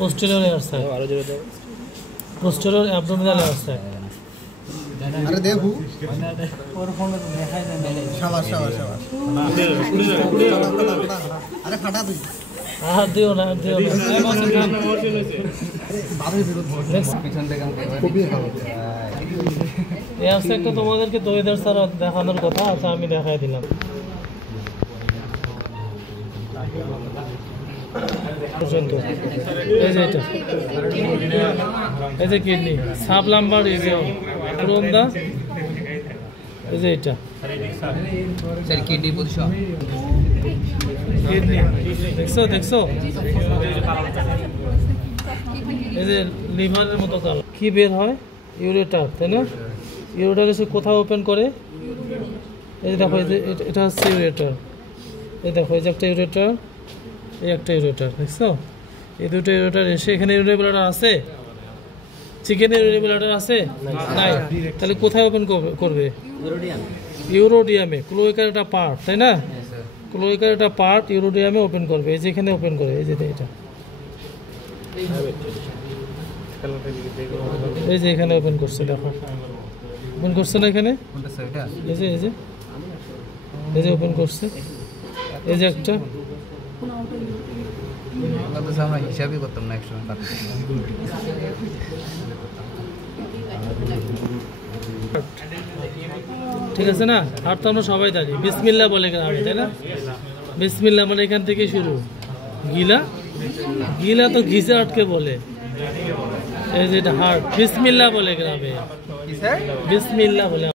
Posterior air side আরো জোরে দাও পোস্টেরিয়র অ্যাবডোমিনাল এয়ার সাইড আরে দেখু ওর ফোনে তো দেখাই যায় না শাবাশ শাবাশ শাবাশ আরে ফাটা তুই আর দিও না বাড়ির বিরুদ্ধে পিছন থেকে খুবই ভালো এয়ার সাইডটা তোমাদেরকে দইদার স্যার দেখানোর কথা আছে, আমি দেখাই দিলাম। পর্যন্ত এই যে এটা এই যে কিডনি সাব লাম্বার এই যে পুরন্দা এই যে এটা স্যার কিডনি পজিশন কিডনি দেখছো এই যে লিভারের মতো কালো কি বের হয় ইউরেটার, তাই না? ইউরেটার এসে কোথাও ওপেন করে, এই যে দেখো এই যে এটা হচ্ছে ইউরেটার, এই দেখো এই যে একটা ইউরেটার, এই একটা ইউরেটার, দেখছো? এই দুটো ইউরেটার এসে এখানে ইউরিনারি ব্লাডার আছে, চিকেনের ইউরিনারি ব্লাডার আছে নাই, তাহলে কোথায় ওপেন করবে? ইউরোডিয়ামে। ক্লোয়েকার একটা পার্ট, তাই না? ক্লোয়েকার একটা পার্ট ইউরোডিয়ামে ওপেন করবে, এই যে এখানে ওপেন করে, এই যে এটা এই যে এখানে ওপেন করছে, দেখো ওপেন করছে না এখানে, এই যে এই যে ওপেন করছে, এই যে একটা আমরা হিসাবই করতাম না একসময়। ঠিক আছে না? আর তো আমরা সবাই জানি বিসমিল্লাহ বলে গ্রামে, তাই না? বিসমিল্লাহ মানে এখান থেকে শুরু। গিলা গিলা তো ঘিসে আটকে বলে, এই যে এটা হার্ট, বিসমিল্লাহ বলে গ্রামে, বিসমিল্লাহ বলে।